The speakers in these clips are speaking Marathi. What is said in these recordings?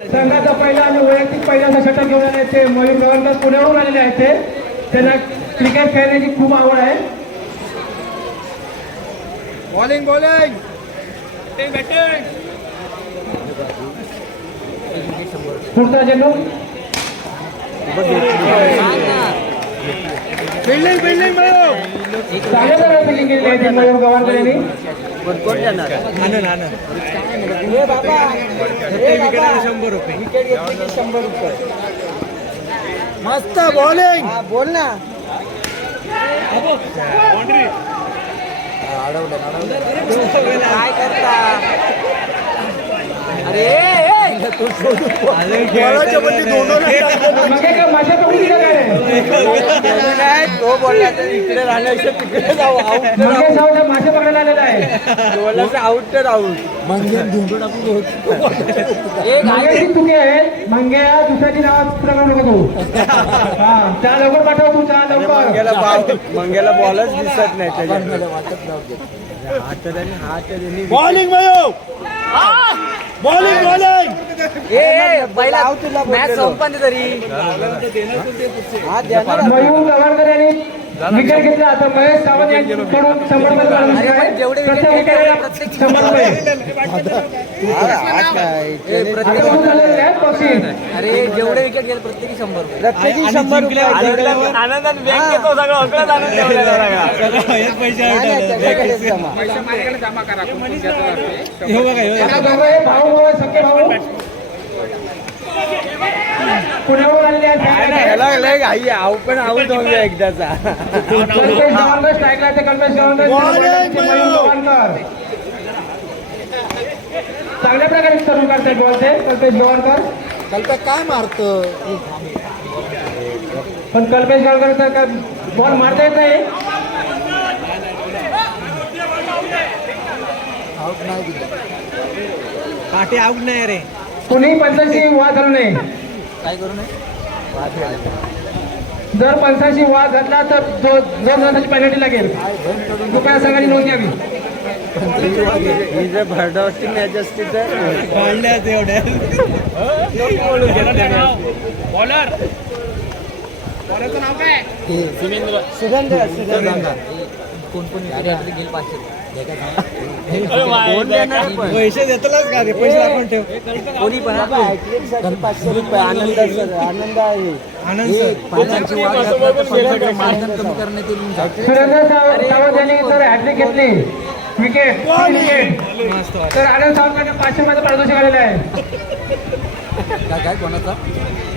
संघाचा पहिला आणि वैयक्तिक पहिल्याचा षटक घेऊन आले ते मयूर गव्हर्नर पुण्याहून आलेले आहेत ते. त्यांना क्रिकेट खेळण्याची खूप आवड आहे. बॉलिंग बॉलिंग पुढचा चेंडू बिल्डिंग बिल्डिंग मयो चांगल्या प्रकारे फिल्डिंग केलेली आहे ती मयूर गव्हर्नर यांनी मस्त बॉलिंग बोल ना. काय करता अरे बॉलाच्या मध्ये दोन दोन मग काय माझ्या पकडीचं काय आहे? काय तो बोलला तर इकडे राहण्यापेक्षा तिकडे जाऊ आउट तर पकडायला आलेला आहे. आउट तर आउट एक मंगेशची चुकी आहे मंग्या दुसऱ्याची नाव प्रमाण नको तू? हा त्या लवकर पाठव तू त्या लवकर. मंग्याला बॉल मंग्याला बॉलच दिसत नाही त्याच्या हात हात बॉलिंग मयो बॉलिंग बॉलिंग पहिला मॅच संपन तरी. हा देणार मयूर गव्हाणकर यांनी विकेट घेतला आता? महेश सावंत यांच्याकडून अरे जेवढे झालेलं बक्षीस अरे विकेट गेले प्रत्येकी शंभर रुपये. प्रत्येकी शंभर आनंदाने बँक येतो सगळं आनंद आता दोघं हे भाऊ सख्खे भाऊ. आलेले आहेत आऊ पण एकदाचा कल्पेश कल्पेश चांगल्या प्रकारे सर्व बॉल ते. कल्पेश गव्हाणकर कल्पा काय मारत? पण कल्पेश गव्हाणकर तर बॉल मारता येत नाही. पाठी आऊट नाही रे. कुणीही पंचांशी वाद घालू नये काय करू नये? जर पंचांशी वाद घातला तर जो जो रनाची पेनल्टी लागेल. कृपया सगळ्यांनी नोंद घ्यावी. सुरेंद्र सुरेंद्र. कोण कोण घेईल पाचशे? पैसे देतलाच का रे? पैसे आपण ठेव. कोणी पण पाचशे रुपये. आनंद सर आनंद आहे. हे घातला. विकेट तर आनंद सावंत पाचशे मध्ये पारितोषिक आलेलं आहे. काय काय कोणाचा?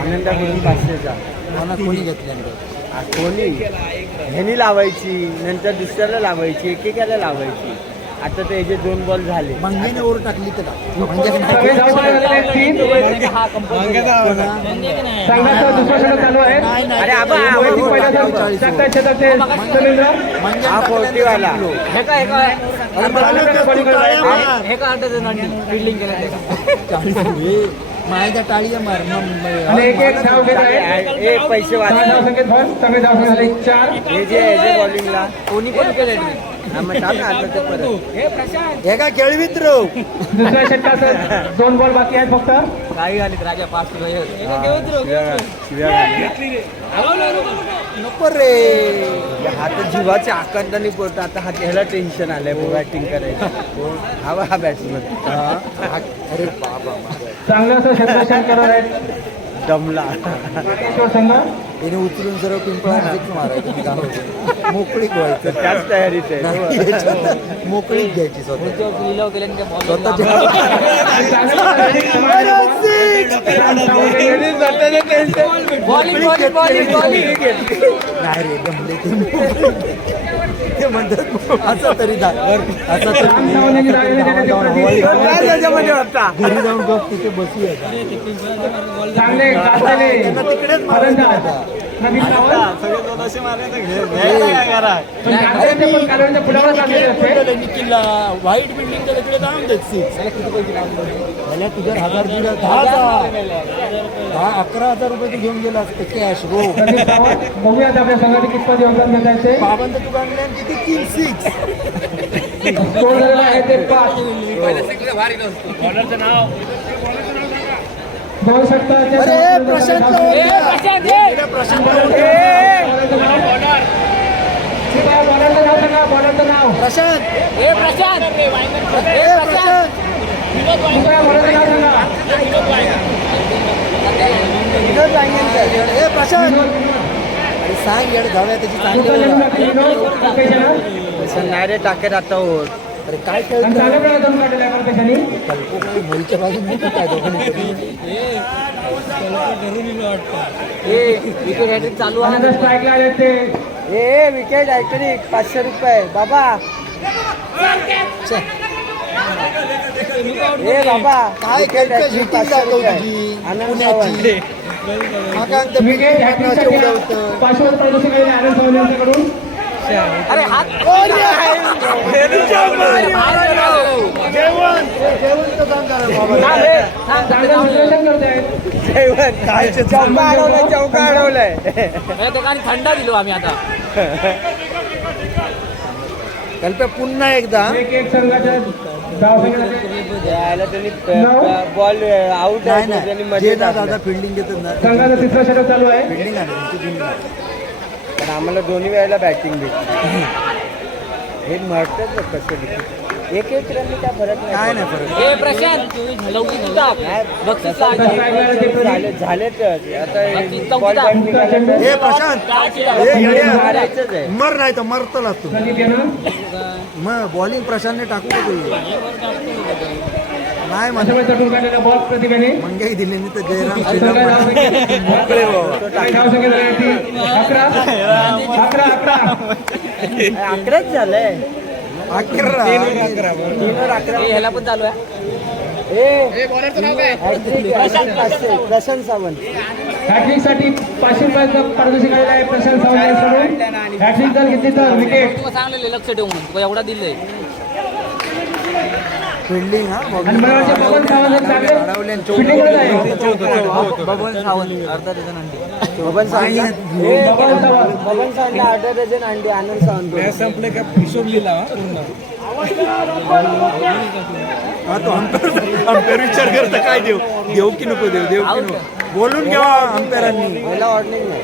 आनंदाकडून पाचशेचा. कोणा कोणी घेतल्यानंतर कोणी? ह्यानी लावायची नंतर दुसऱ्याला लावायची एकेकाला लावायची. आता तर याचे दोन बॉल झाले. मंगेने ओर टाकली तर. संघाचा दुसरा षटक चालू आहे? अरे आबा, हा हे हे काय. हे काय? फिल्डिंग केलं माझ्या टाळी मार. एक एक धाव घेत आहे. एक पैसे वाचले धाव संख्येत बॉल सगळे धाव संख्या झाले चार. हे जे आहे जे बॉलिंगला कोणी पण केलं हा हे काय खेळवित्र दुसऱ्या षटकाचं दोन बॉल बाकी आहेत फक्त. काही आले राजा पाच नको रे. हात जीवाच्या आकांताने पडतो आता हा ह्याला टेन्शन आलंय बॅटिंग करायचं. हवा हा बॅट्समन अरे बाबा चांगलं असं क्षेत्ररक्षण करत आहेत. दमला. त्याने उचलून सर्व पिंपळा मारायचं. मोकळीक व्हायचं त्याच तयारीत आहे. मोकळीक घ्यायची स्वतः. नाही रे गमले म्हणतात असं तरी दा असं तरी प्रति- घरी जाऊन गप तिथे बसूया. का? निखिलला व्हाईट बिल्डिंग तिकडे जाऊन देत सिक्स त्याला तुझ्या हजार दीड दहा हजार दहा अकरा हजार रुपये तू घेऊन गेला असतं कॅश रो बघूयात आपल्या संघाने कितपत योगदान ते बाबांचं तू आणलं किती तीन सिक्स स्कोर झालेला आहे ते पाच बॉलरचं प्रशांत नाव नाव प्रशांत. ए प्रशांत. कृपया बॉलरचं नाव सांगा. विनोद लांगेकर. ए प्रशांत. अरे सांग येड त्याची चांगली नाही रे टाकेत आता होत अरे काय आणि दोन बाजूने काय दोघांनी विकेट हॅट्रिक चालू आणि आता स्ट्राईकला आले ते. ए विकेट पाचशे रुपये. बाबा. ए बाबा काय विकेट खेळतो हॅट्रिक shooting पाचशे दाखव रुपये. तुझी. आनंद सावंत. पुण्याची आकांत विकेट पिंपरी हॅट्रिकसाठी उडवतं. पाचशे रुपये आनंद यांच्याकडून. चांगलं विश्लेषण करतायत चौका अडवलाय चौका अडवलाय थंडा दिलो आम्ही आता. कल्प्या पुन्हा एकदा. यायला त्यांनी. बॉल आउट आहे तो त्यांनी टाकलं. दादा फिल्डिंग घेतात ना संघाचं तिसरं षटक चालू आहे. फिल्डिंग आहे. पण आम्हाला दोन्ही वेळेला बॅटिंग भेटली. हे म्हणतात ना कसं एक एक रननी काय फरक काय नाही फरक? ए प्रशांत. झाले झालेच आता हे निघाला तर प्रशांत. ए, येड्या. मारायचंच आहे. मर नाही तर मरतलाच तू. मग बॉलिंग प्रशांतने टाकू नको नाही मंगाई दिली तर जयराम बाबा धावसंख्या झाली ती. अकरा. अकराच झालंय. ह्याला पण चालू आहे. प्रशांत सावंत. हॅट्रिकसाठी पाचशे रुपयाचं आलेलं आहे प्रशांत सावंत. हॅट्रिक जर घेतली तर विकेट. सांगलेले लक्ष ठेवून. एवढा दिलंय. फिल्डिंग हा मला बबन सावंत अर्धा डझन अंडी. बबन सावंत. बबन सावंत. अर्धा डझन अंडी आनंद सावंत संपले का? हिशोब लिहिला हा तो विचार करता काय देऊ देऊ की नको देऊ देऊ की नको? बोलून घ्या अंपेअरांनी पहिला वॉर्निंग नाही.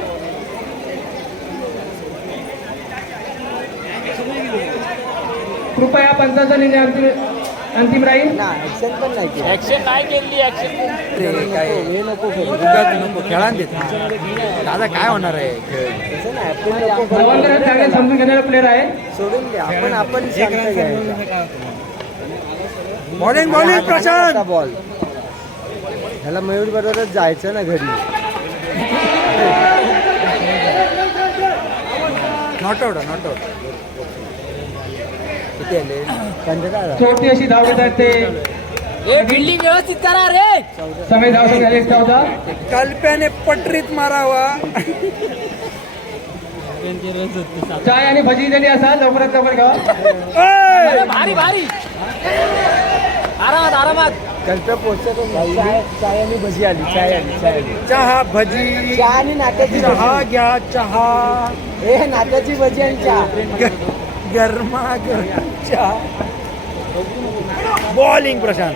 कृपया पंचाचा निर्णय अंतिम राहील ना ऍक्शन पण नाही केली. ऍक्शन नाही केली ऍक्शन काय हे नको करू उगाच नको खेळा देत दादा काय होणार आहे? खेळ तसं नाही आपण नको करू. हे चांगले समजून घेणारा प्लेअर आहे सोडून द्या आपण आपण शांत घ्यायचा बॉलिंग बॉलिंग प्रशांत! बॉल ह्याला मयूर बरोबरच जायचं ना घरी. नॉट आउट नॉट आउट आले पंधरा चौथी अशी धाव घेत आहेत ते. ए बिल्डिंग व्यवस्थित करा रे. समय धावसंख्या झाली चौदा कल्प्याने पटरीत मारावा. चाय आणि भजी दिली असाल लवकरात लवकर अरे भारी भारी. आरामात आरामात. कल्प्या पोचतो चाय चाय आणि भजी आली चाय आली चाय आली. चहा भजी. चहा आणि नात्याची चहा घ्या चहा. ए नात्याची भजी आणि चहा. गरमा गरम चहा बॉलिंग प्रशांत.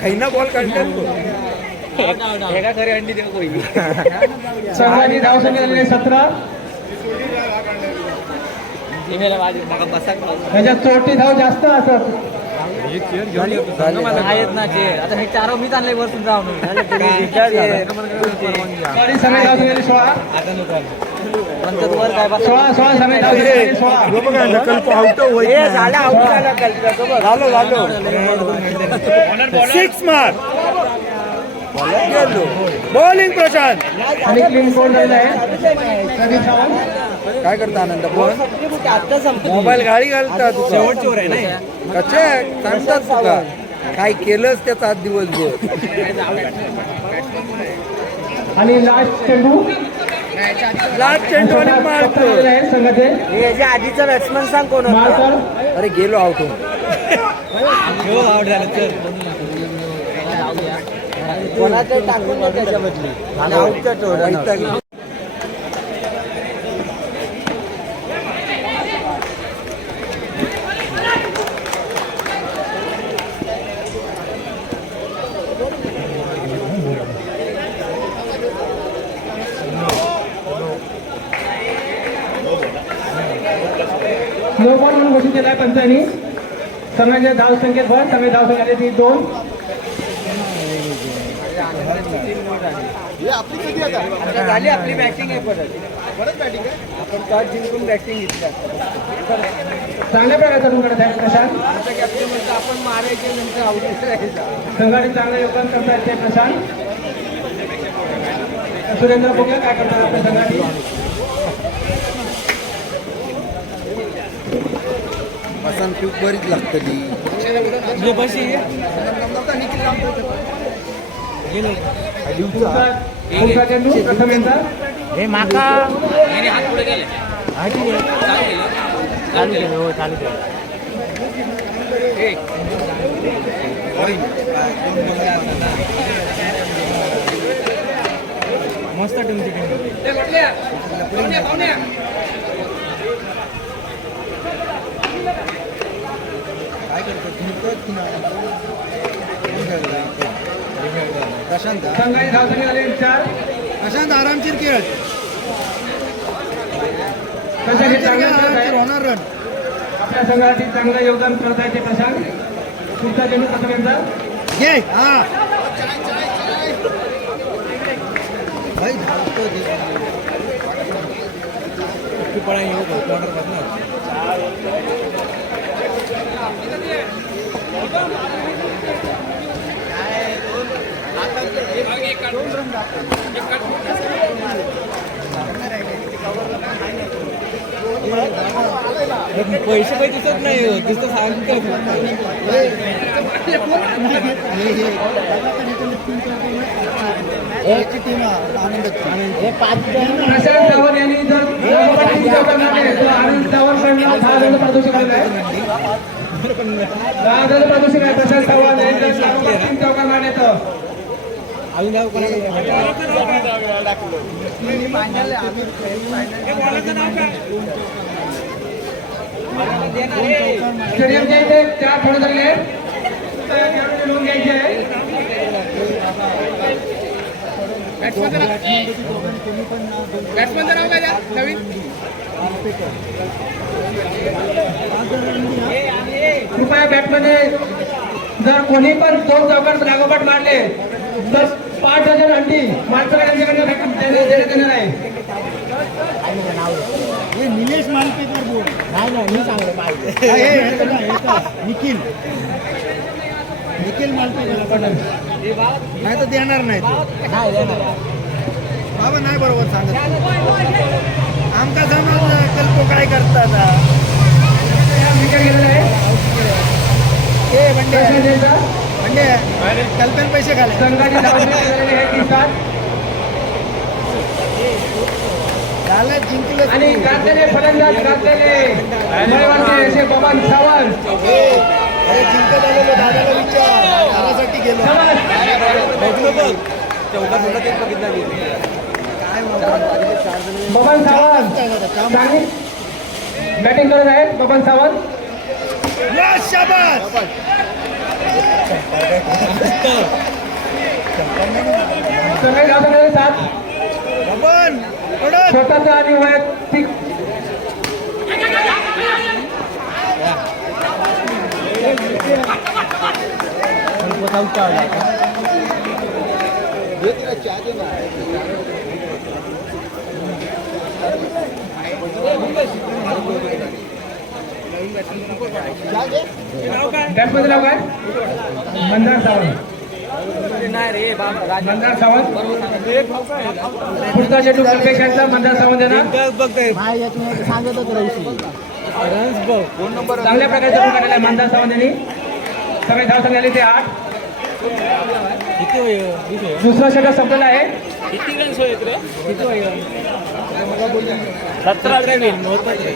खैना बॉल काढला संघाची धावसंख्या झालेली आहे सतरा. त्याच्यात चोटी धाव जास्त असत. आहेत ना ते आता हे चार मीच आणले वरतून जाऊन झाली सोळा सोळा सोळा सोळा सिक्स मार गेलो बॉलिंग प्रशांत आणि क्लीन आहे. काय करता आनंद? बोल आता संपली. मोबाईल गाडी घालता तुझा. शेवटचोर आहे ना कचे सांगतात तुका काय केलंच त्याचा दिवसभर? आणि लास्ट चेंडू? लास्ट चेंडू आणि मारतो आधीचा बॅट्समन सांग कोण अरे गेलो आउट होऊन. कोणाचं टाकून त्याच्यामधली. आणि पंचांनी संघाच्या धाव संख्येत भर सगळे धाव संख्या ती दोन. आता झाली आपली बॅटिंग आहे परत. परत बॅटिंग आहे? आपण टॉस जिंकून बॅटिंग घेतली. चांगल्या प्रकारचा तुमकडे आहे प्रशांत. आता कॅप्टन म्हणतो आपण मारायचे नंतर आउट राहायचा संघाने चांगलं योगदान करतायत ते प्रशांत. सुरेंद्र बघूया काय करतात आपल्या संघाने? वसंत खूप बरीच लागतली तुमचा तुमचा हे माका. हात पुढे गेले चालू केलं. हो चालू केलं. मस्त टीमची टीम काय करतो प्रशांत संघाची चार प्रशांत आरामशीर खेळ हे. होणार रन आपल्या संघासाठी चांगलं योगदान करत आहे ते प्रशांत. तुमचा चेंडू प्रथम यांचा घे हा. भाई धावतो ते. पैसे काही दिसत नाही नुसतं सांगतो याची टीम आनंदाची प्रशांत सावंत आहे. प्रशांत सावंत तीन चौकार मारले तर स्टेडियमच्या चार फळ झालेले आहेत तर खेळाडूंनी नोंद घ्यायची आहे कृपया बॅटमध्ये जर कोणी पण दोन चौकार लागोपाठ मारले तर पाच हजार अंडी माणसाला देण्यात आहे. निलेश मालपेकर बोल. नाही नाही मी सांगतो पाहिजे. निखिल. निखिल मालपेकर नाही तर देणार नाही बाबा नाही बरोबर सांगत. आमका समज कल्पो काय करतात हा? विकेट गेलेला आहे. ए बंडे प्रशांत यांचा बंडे कल्पेन पैसे ती सात झालं जिंकलं. आणि गाजलेले फलंदाज गाजलेले असे बबन सावंत. अरे जिंकत आलेलो दादाला विचार. दादासाठी गेलो. बबन सावंत. चांगली. बॅटिंग करत आहेत बबन सावंत. सगळे बबन पडत स्वतःचा आणि वैयक्तिक. बॅटमध्ये नाव काय? मंदार सावंत. मंदार सावंत? पुढचा चेंडू मंदार सावंत चांगल्या प्रकारचा चेंडू मंदार सावंत यांनी. सगळे धाव संख्या ते आठ. दुसरा षटक संपलेला आहे. किती रन्स होय सतरा रे महत्त्वाचे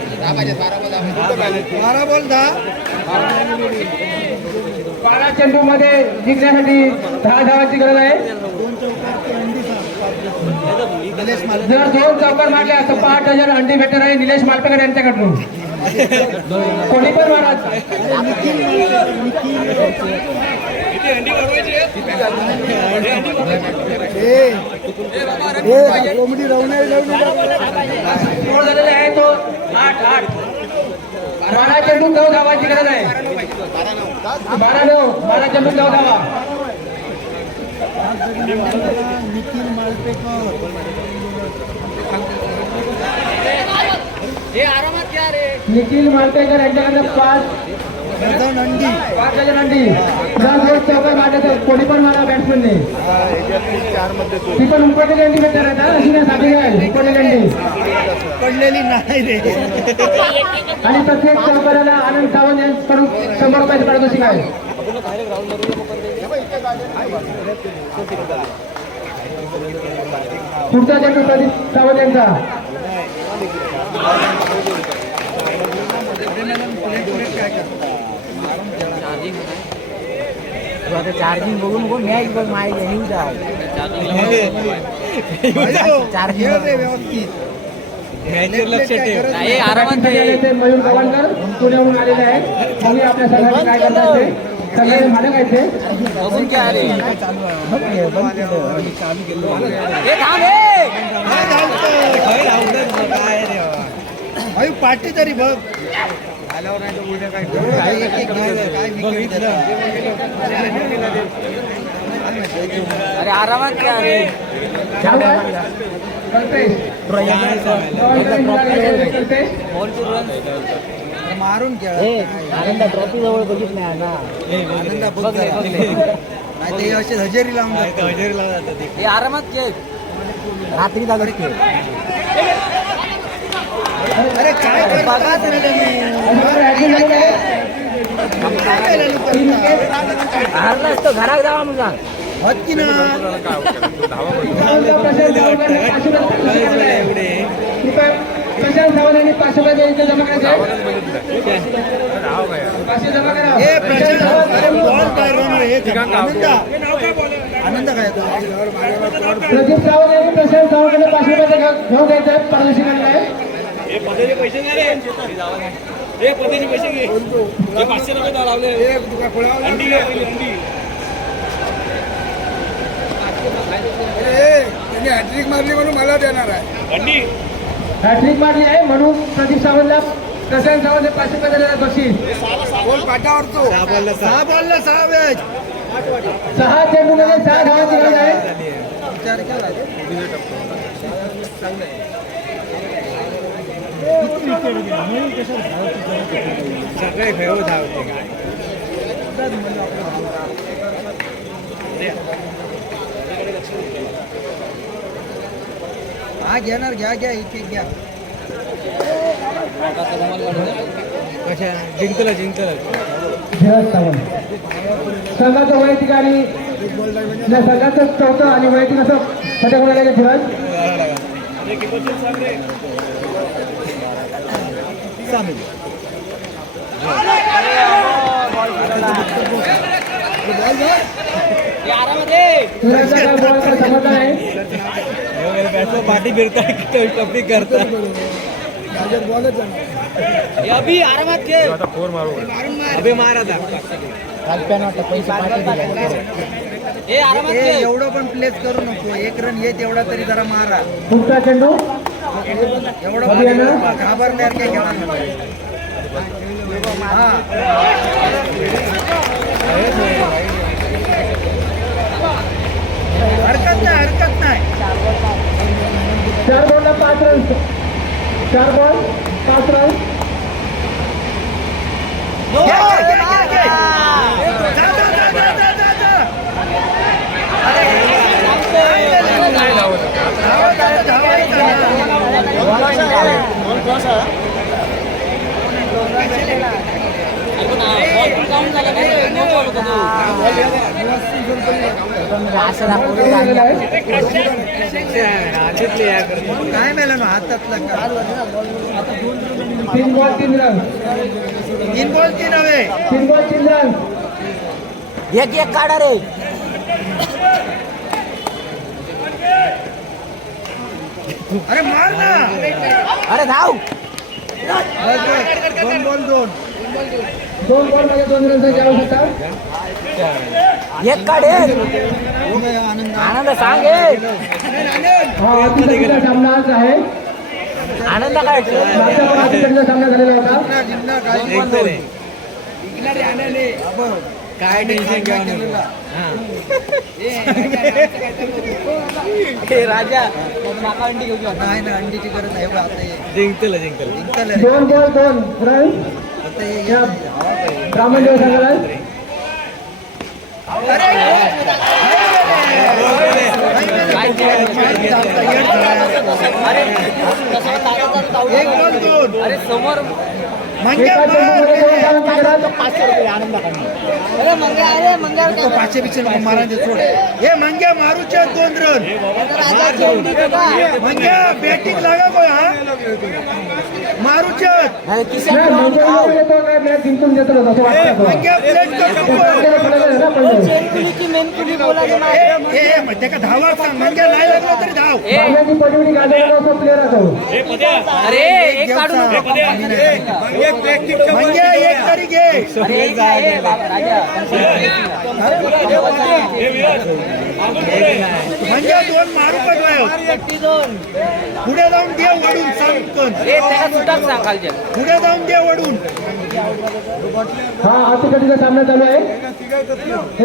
बारा बोल दहा बारा चेंडू मध्ये जिंकण्यासाठी दहा धावाची गरज आहे. जर दोन चौकार मारल्या तर पाच हजार अंडी भेटणार आहे निलेश मालपेकर यांच्याकडून. कोणी पण मारा ए कॉमेडी राहून स्कोर झालेला आहे तो आठ आठ बारा चेंडू जाऊ धावायची गरज आहे बारा नऊ बारा चेंडू जाऊ धावा निखिल मालपेकर निखिल मालपेकर यांच्याकडे पाच कोणी पण ती पण आहे ना अशी नाही साधी काय उपटलेली अंडी पडलेली नाही रे. आणि प्रत्येक चौकाराला आनंद सावंत यांच्याकडून शंभर रुपयाची पारितोषिक आहे. पुढचा चेंडू प्रदीप सावंत यांचा. चार्जिंग बघून बघून मॅच बघ माय घेऊन जा खेळ रे व्यवस्थित. लक्ष ठेव. आरामात ते मयूर गव्हाणकर पुण्याहून आलेले आहेत. तुम्ही आपल्या संघाचे काय करतात ते? सगळे मालक आहेत ते? बघून घ्या अरे अयो पाठी तरी बघ. काय एक एक घ्यायला, काय अरे आरामात. मारून आनंद ट्रॉफी जवळ बघितलं ना आनंदा बघ बघले, जरा. बघले. नाही ते असे हजेरी लावून जातात. हे आरामात रात्री खेळ अरे काय. काय? विकेट. हारला असतो घरात जावा मुला हत्ती ना रुपये पारितोषिक आलेलं आहे. कृपया प्रशांत सावंत यांनी पाचशे रुपये इथे जमा करायचे आहे. हे हे पाचशे रुपये आहे आहे त्यांनी हॅट्रिक मारली म्हणून मला देणार आहे. हॅट्रिक मारली आहे म्हणून प्रदीप सावंतला प्रशांत सावंत हे पाचशे रुपये दिलेलं आहे बक्षीस. बोल सहा बॉलला सहा. बॉलला सहा वेळ सहा चेंडूमध्ये सहा धावांची गरज आहे विचार केला. सगळे खेळ धावते हा घेणार घ्या घ्या एक एक घ्या कशा जिंकलं जिंकलं संघाचं वैयक्तिक आणि संघाचं चौथं आणि वैयक्तिक असं फटक मिळाले धीरज धीरजचा पाठी फिरताय कपी करताय अभि आरामात घे अभि मार आता एवढं पण प्लेस करू नको एक रन येत एवढा तरी जरा मारा पुढचा चेंडू? एवढं काय हरकत नाही हरकत नाही चार बॉलला पाच रन चार बॉल पाच रन No! घे, घे, घे, घे. काय मेलं ना तीन बॉल तीन रन तीन बॉल तीन हवे तीन बॉल तीन रन एक एक काढा रे अरे मार ना अरे धाव. दोन बॉल दोन दोन दोन आवश्यकता एक काढे गया आनंद सांग अतिशय सामना आज आहे. आनंद काय सामना झालेला होता काय टेन्शन घेऊन राजा माका अंडी घेऊ नाही ना अंडीची गरज आहे जिंकतल जिंकतल. दोन दोन या ब्राह्मण देव सांगाल अरे समोर पाचशे पिक्चर मारा सोड हे मंग्या मारूच्या दोन रन मंग्या बॅटिंग लागा कोण हा धावा सांग मंग्या नाही लागला तरी धाव. अरे एक काढू नको मंग्या एक तरी घे. मंग्या दोन मारू पडवाय पुढे जाऊन दे वडून पुढे जाऊन दे वडून. हा अतिकटीचा सामना चालू आहे.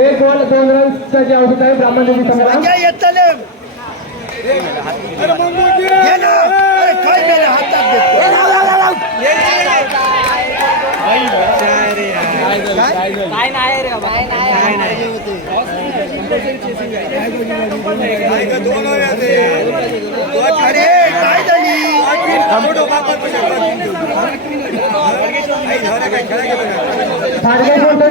एक बॉल दोन रनचा जे आवश्यक आहे ब्राह्मण देवी संघाला. मंग्या येत चाले घे ना. अरे काय केलं हातात देतो. काय नाही रे बाबा काय नाही अरे काय झाली साडगे कोणतं